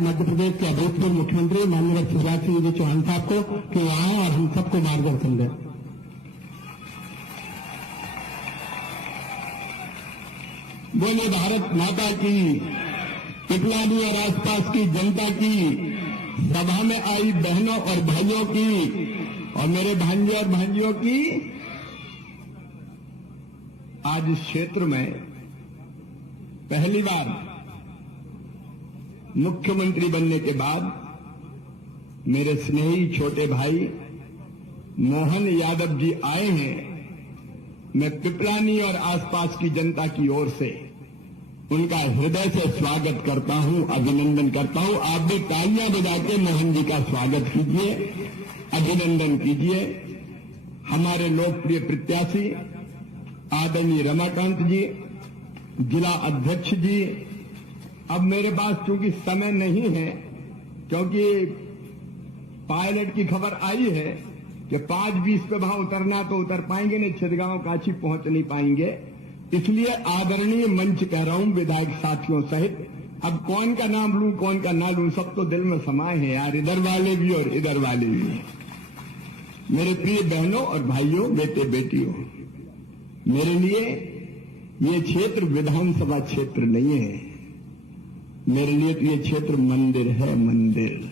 मध्य प्रदेश के अभूतपूर्व मुख्यमंत्री माननीय शिवराज सिंह जी चौहान साहब को कि आए और हम सबको मार्गदर्शन दें। बोले भारत माता की, पिपलानी और आसपास की जनता की, सभा में आई बहनों और भाइयों की और मेरे भांजे और भांजियों की। आज इस क्षेत्र में पहली बार मुख्यमंत्री बनने के बाद मेरे स्नेही छोटे भाई मोहन यादव जी आए हैं। मैं पिपलानी और आसपास की जनता की ओर से उनका हृदय से स्वागत करता हूं, अभिनंदन करता हूं। आप भी तालियां बजा के मोहन जी का स्वागत कीजिए, अभिनंदन कीजिए। हमारे लोकप्रिय प्रत्याशी आदरणीय रमाकांत जी, जिला अध्यक्ष जी। अब मेरे पास चूंकि समय नहीं है, क्योंकि पायलट की खबर आई है कि 5:20 पे वहां उतरना, तो उतर पाएंगे नहीं, छिदगांव काशी पहुंच नहीं पाएंगे। इसलिए आदरणीय मंच कह रहा हूं विधायक साथियों सहित। अब कौन का नाम लूं कौन का ना लूं, सब तो दिल में समाये हैं यार, इधर वाले भी और इधर वाले भी। मेरे प्रिय बहनों और भाइयों, बेटे बेटियों, मेरे लिए ये क्षेत्र विधानसभा क्षेत्र नहीं है। मेरे लिए तो ये क्षेत्र मंदिर है, मंदिर।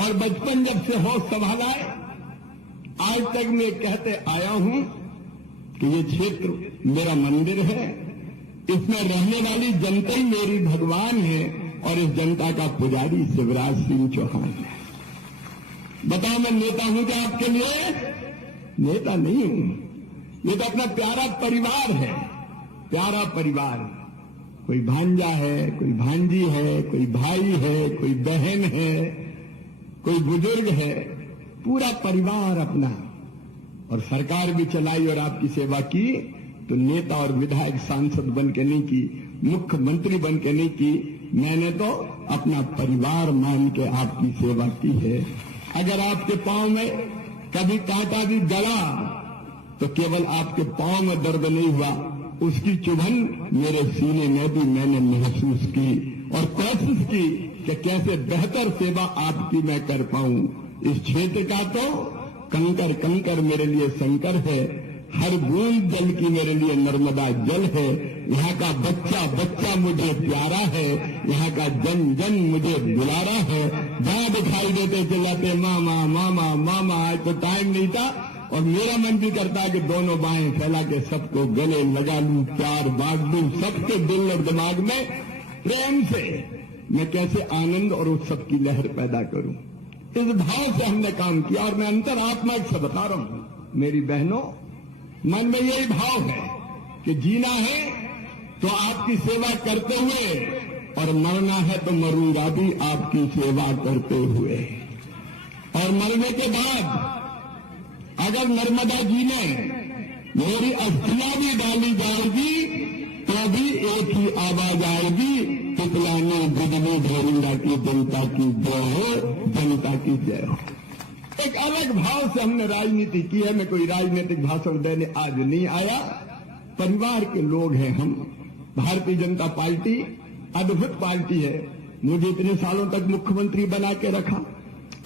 और बचपन जब से होश संभाला है, आज तक मैं कहते आया हूं कि ये क्षेत्र मेरा मंदिर है। इसमें रहने वाली जनता ही मेरी भगवान है और इस जनता का पुजारी शिवराज सिंह चौहान है। बताओ, मैं नेता हूं क्या आपके लिए? नेता नहीं हूं। ये तो अपना प्यारा परिवार है, प्यारा परिवार। कोई भांजा है, कोई भांजी है, कोई भाई है, कोई बहन है, कोई बुजुर्ग है, पूरा परिवार अपना। और सरकार भी चलाई और आपकी सेवा की, तो नेता और विधायक सांसद बन के नहीं की, मुख्यमंत्री बन के नहीं की, मैंने तो अपना परिवार मान के आपकी सेवा की है। अगर आपके पांव में कभी कांटा भी गड़ा तो केवल आपके पांव में दर्द नहीं हुआ, उसकी चुभन मेरे सीने में भी मैंने महसूस की और कोशिश की कि कैसे बेहतर सेवा आपकी मैं कर पाऊं। इस क्षेत्र का तो कंकर कंकर मेरे लिए शंकर है, हर बूंद जल की मेरे लिए नर्मदा जल है। यहाँ का बच्चा बच्चा मुझे प्यारा है, यहाँ का जन जन मुझे दुलारा है। जहाँ दिखाई देते चिल्लाते मामा मामा मामा। आज तो टाइम नहीं था और मेरा मन भी करता है कि दोनों बाहें फैला के सबको गले लगा लूं, प्यार बांट दूं, सबके दिल और दिमाग में प्रेम से मैं कैसे आनंद और उत्सव की लहर पैदा करूं। इस भाव से हमने काम किया और मैं अंतरात्मा से बता रहा हूं मेरी बहनों, मन में यही भाव है कि जीना है तो आपकी सेवा करते हुए और मरना है तो मरूंगा भी आपकी सेवा करते हुए। और मरने के बाद अगर नर्मदा जी में मेरी अस्थियां भी डाली जाएगी तो भी एक ही आवाज आएगी, पिपलानी बिजली ढोरिंदा की जनता की जय हो, जनता की जय हो। एक अलग भाव से हमने राजनीति की है। मैं कोई राजनीतिक भाषण देने आज नहीं आया। परिवार के लोग हैं हम। भारतीय जनता पार्टी अद्भुत पार्टी है। मुझे इतने सालों तक मुख्यमंत्री बना के रखा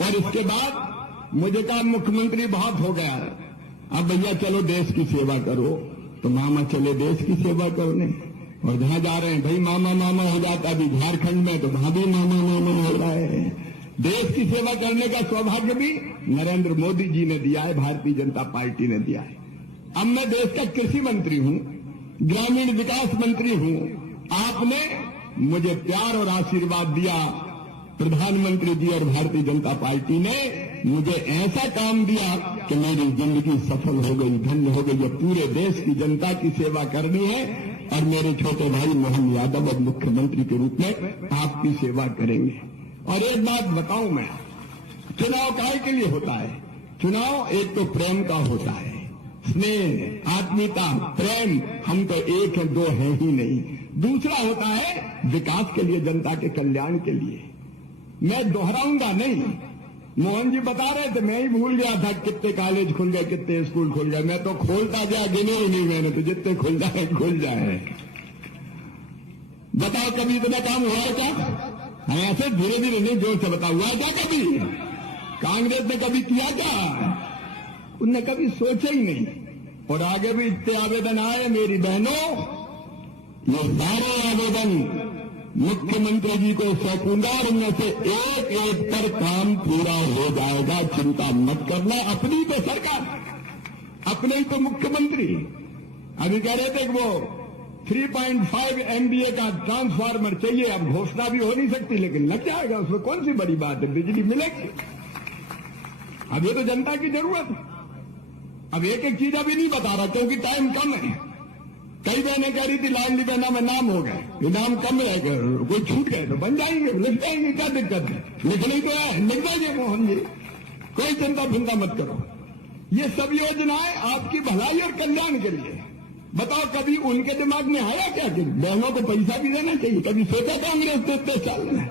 और इसके बाद मुझे कहा मुख्यमंत्री बहुत हो गया है, अब भैया चलो देश की सेवा करो। तो मामा चले देश की सेवा करने, और जहां जा रहे हैं भाई मामा मामा हो जाता। अभी झारखंड में तो वहां भी मामा मामा हो रहा है। देश की सेवा करने का सौभाग्य भी नरेंद्र मोदी जी ने दिया है, भारतीय जनता पार्टी ने दिया है। अब मैं देश का कृषि मंत्री हूं, ग्रामीण विकास मंत्री हूं। आपने मुझे प्यार और आशीर्वाद दिया, प्रधानमंत्री जी और भारतीय जनता पार्टी ने मुझे ऐसा काम दिया कि मेरी जिंदगी सफल हो गई, धन्य हो गई। अब पूरे देश की जनता की सेवा करनी है और मेरे छोटे भाई मोहन यादव अब मुख्यमंत्री के रूप में आपकी सेवा करेंगे। और एक बात बताऊं मैं, चुनाव काहे के लिए होता है? चुनाव एक तो प्रेम का होता है, स्नेह, आत्मीयता, प्रेम। हम तो एक है, दो है ही नहीं। दूसरा होता है विकास के लिए, जनता के कल्याण के लिए। मैं दोहराऊंगा नहीं, मोहन जी बता रहे थे, मैं ही भूल गया था कितने कॉलेज खुल गए, कितने स्कूल खुल गए। मैं तो खोलता गया, गिने ही नहीं मैंने, तो जितने खुल जाए खुल जाए। बताओ कभी इतना काम हुआ है क्या? हाँ, ऐसे धीरे धीरे नहीं, जोर से बताओ, हुआ क्या कभी? कांग्रेस ने कभी किया क्या? उनने कभी सोचा ही नहीं। और आगे भी इतने आवेदन आए मेरी बहनों, ये सारे आवेदन मुख्यमंत्री जी को सौंपूंगा और उनमें से एक एक पर काम पूरा हो जाएगा, चिंता मत करना। अपनी तो सरकार, अपने ही तो मुख्यमंत्री अभी कह रहे थे कि वो 3.5 MVA का ट्रांसफार्मर चाहिए। अब घोषणा भी हो नहीं सकती, लेकिन लग जाएगा, उसमें कौन सी बड़ी बात है, बिजली मिलेगी। अब ये तो जनता की जरूरत है। अब एक एक चीज अभी नहीं बता रहा क्योंकि टाइम कम है। कई बहनें कह रही थी लाडली बहना में नाम हो गए, ये नाम कम रह गए, कोई छूट गए तो बन जाएंगे, लिख जाएंगे, क्या दिक्कत है? लिखने तो है, लिख जाएंगे मोहन जी, कोई चिंता फिंता मत करो। ये सब योजनाएं आपकी भलाई और कल्याण के लिए। बताओ कभी उनके दिमाग में आया क्या कि बहनों को पैसा भी देना चाहिए? कभी सोचा कांग्रेस तो इतने साल में?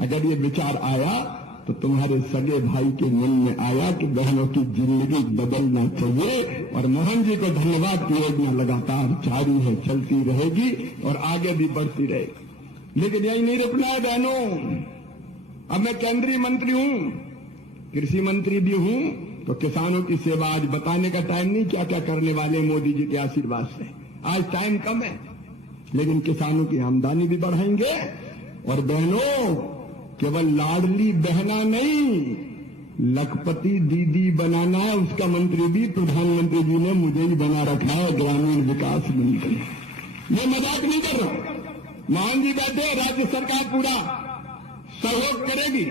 अगर ये विचार आया तो तुम्हारे सगे भाई के मन में आया कि बहनों की जिंदगी बदलना चाहिए। और मोहन जी को धन्यवाद की योजना लगातार जारी है, चलती रहेगी और आगे भी बढ़ती रहेगी। लेकिन यही नहीं रुकना है बहनों। अब मैं केंद्रीय मंत्री हूं, कृषि मंत्री भी हूं, तो किसानों की सेवा आज बताने का टाइम नहीं क्या क्या करने वाले मोदी जी के आशीर्वाद से। आज टाइम कम है, लेकिन किसानों की आमदनी भी बढ़ाएंगे। और बहनों, केवल लाडली बहना नहीं, लखपति दीदी बनाना है, उसका मंत्री भी प्रधानमंत्री जी ने मुझे ही बना रखा है, ग्रामीण विकास मंत्री। मैं मजाक नहीं कर रहा। मोहन जी बैठे, राज्य सरकार पूरा सहयोग करेगी।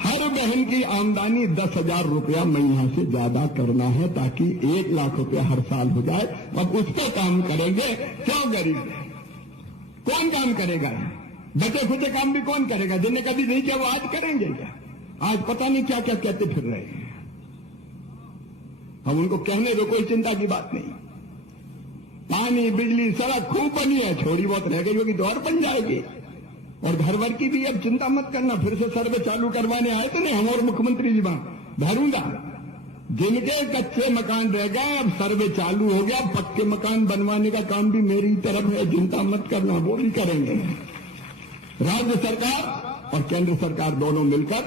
हर बहन की आमदनी 10,000 रुपया महीना से ज्यादा करना है, ताकि 1 लाख रुपया हर साल हो जाए। अब उस पर काम करेंगे। क्यों गरीब कौन काम करेगा? बचे खुचे काम भी कौन करेगा? जिन्हें कभी नहीं किया वो आज करेंगे क्या? आज पता नहीं क्या क्या कहते फिर रहे हैं। हम उनको कहने दो, कोई चिंता की बात नहीं। पानी, बिजली, सड़क खूब बनी है, थोड़ी बहुत रह गई होगी तो और बन जाएगी। और घर भर की भी अब चिंता मत करना, फिर से सर्वे चालू करवाने आए तो नहीं हम और मुख्यमंत्री जी भरूंगा। जिनके कच्चे मकान रह गए अब सर्वे चालू हो गया, पक्के मकान बनवाने का काम भी मेरी तरफ है, चिंता मत करना, वो भी करेंगे। राज्य सरकार और केंद्र सरकार दोनों मिलकर,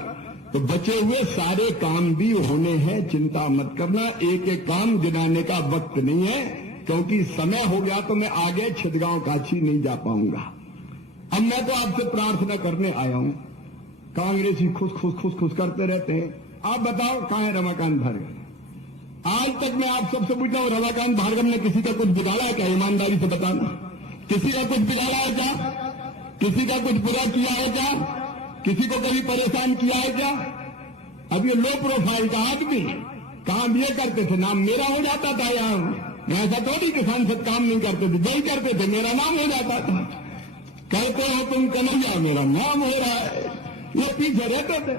तो बचे हुए सारे काम भी होने हैं, चिंता मत करना। एक एक काम गिनाने का वक्त नहीं है, क्योंकि समय हो गया तो मैं आगे छिदगांव काछी नहीं जा पाऊंगा। अब मैं तो आपसे प्रार्थना करने आया हूं। कांग्रेसी खुश करते रहते हैं। आप बताओ कहां है रमाकांत भार्गव? आज तक मैं आप सबसे पूछता हूं, रमाकांत भार्गव ने किसी का कुछ बिगाड़ा है क्या? ईमानदारी से बताना, किसी का कुछ बिगाड़ा है क्या? किसी का कुछ बुरा किया है क्या? किसी को कभी परेशान किया है क्या? अब ये लो प्रोफाइल का आदमी काम ये करते थे, नाम मेरा हो जाता था। यहाँ ऐसा थोड़ी कि सांसद काम नहीं करते थे, यही करते थे, मेरा नाम हो जाता था। कहते हो तुम कन्हैया, मेरा नाम हो रहा है। ये पीछे रहते थे।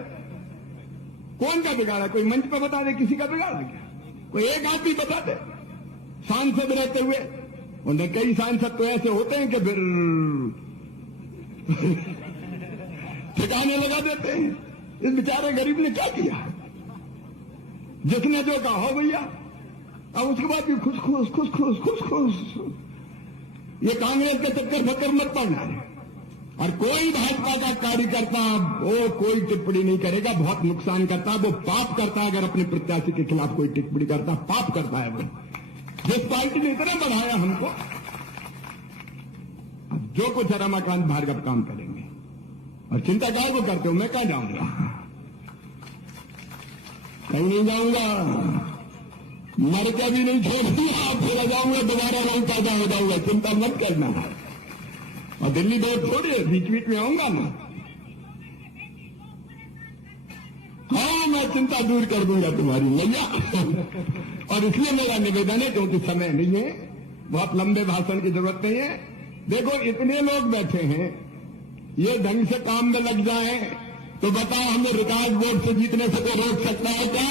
कौन का बिगाड़ा? कोई मंच पर बता दे किसी का बिगाड़ा क्या? कोई एक आदमी बता दे। सांसद रहते हुए उन्हें कई सांसद तो ऐसे होते हैं कि फिर ठिकाने लगा देते हैं। इस बेचारे गरीब ने क्या किया? जिसने जो कहा हो भैया, अब उसके बाद भी खुश। ये कांग्रेस के चक्कर फक्कर मत पड़ना। और कोई भाजपा का कार्यकर्ता वो कोई टिप्पणी नहीं करेगा, बहुत नुकसान करता है, वो पाप करता है। अगर अपने प्रत्याशी के खिलाफ कोई टिप्पणी करता, पाप करता है वो। जिस पार्टी ने इतना बढ़ाया हमको, अब जो कुछ रमाकांत भार्गव काम करेंगे। और चिंता क्या को करते हो? मैं कहाँ जाऊंगा? कहीं नहीं जाऊंगा, मर के भी नहीं छोड़ूंगा, फिर जाऊंगा, दोबारा नहीं पैदा हो जाऊंगा, चिंता मत करना। और दिल्ली बहुत छोड़िए, बीच में आऊंगा मैं। हाँ, मैं चिंता दूर कर दूंगा तुम्हारी मैया। और इसलिए मेरा निवेदन है, क्योंकि समय नहीं है, बहुत लंबे भाषण की जरूरत नहीं है। देखो इतने लोग बैठे हैं, ये ढंग से काम में लग जाए तो बताओ हमें रिकॉर्ड वोट से जीतने से कोई रोक सकता है क्या?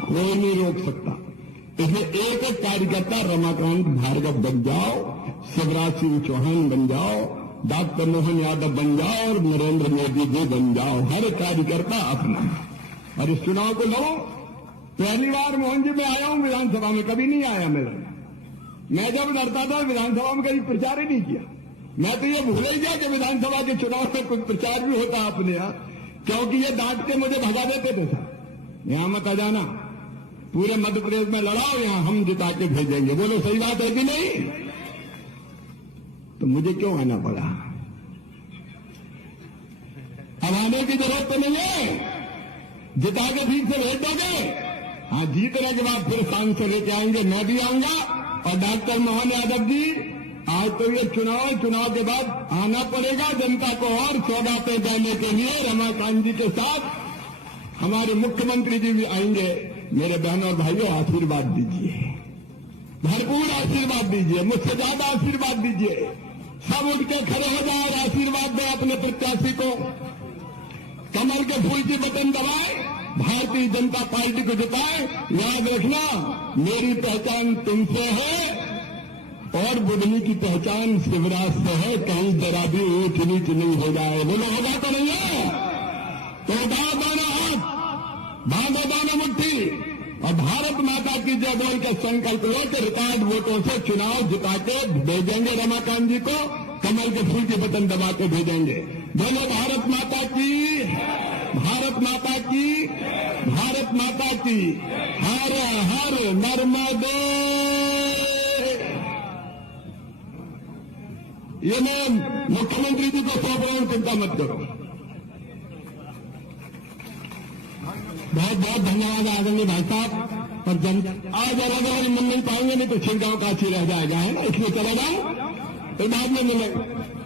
कोई नहीं रोक सकता। इसलिए एक एक कार्यकर्ता रमाकांत भार्गव बन जाओ, शिवराज सिंह चौहान बन जाओ, डॉक्टर मोहन यादव बन जाओ और नरेंद्र मोदी जी बन जाओ। हर कार्यकर्ता अपना। और इस चुनाव को लड़ो। पहली बार मोहन जी में आया हूं विधानसभा में, कभी नहीं आया मेरा। मैं जब लड़ता था विधानसभा में कभी प्रचार ही नहीं किया। मैं तो ये भूल ही गया कि विधानसभा के चुनाव में कुछ प्रचार भी होता अपने यहाँ, क्योंकि ये डांट के मुझे भगा देते थे साहब, यहां मत आ जाना, पूरे मध्य प्रदेश में लड़ाओ, यहां हम जिता के भेजेंगे। बोलो सही बात है कि नहीं? तो मुझे क्यों आना पड़ा? अब आने की जरूरत तो नहीं है, जिता के ठीक से भेज दोगे। हाँ, जीतने के बाद फिर सांसद लेके आएंगे, मैं भी आऊंगा। और डॉक्टर मोहन यादव जी, आज तो ये चुनाव के बाद आना पड़ेगा जनता को और सौगातें देने के लिए। रमाकांत जी के साथ हमारे मुख्यमंत्री जी भी आएंगे। मेरे बहनों और भाइयों, आशीर्वाद दीजिए, भरपूर आशीर्वाद दीजिए, मुझसे ज्यादा आशीर्वाद दीजिए। सब उठ के खड़े हो जाए और आशीर्वाद दें अपने प्रत्याशी को। कमल के फूल की बटन दबाए, भारतीय जनता पार्टी को जिताए। याद रखना, मेरी पहचान तुमसे है और बुढ़नी की पहचान शिवराज से है। कहीं जरा भी ऊंच नीच नहीं हो जाए। बोलो होगा तो नहीं है? तो उठाओ दोनों हाथ, बांधो दोनों मुट्ठी और भारत माता की जय बोल के संकल्प लो कि रिकॉर्ड वोटों से चुनाव जिता के भेजेंगे रमाकांत जी को। कमल के फूल के बटन दबा के भेजेंगे। बोलो भारत माता की, भारत माता की, भारत माता की। हर हर नर्मदे। ये मैं मुख्यमंत्री जी को सौंप रहा हूं, चिंता मत करो। बहुत बहुत धन्यवाद आदरणीय भाई साहब। और आज अलग अलग मिल नहीं पाएंगे, नहीं तो छिड़गांव काशी रह जाएगा, है ना, इसलिए चले जाओ, तो बाद में मिलेंगे।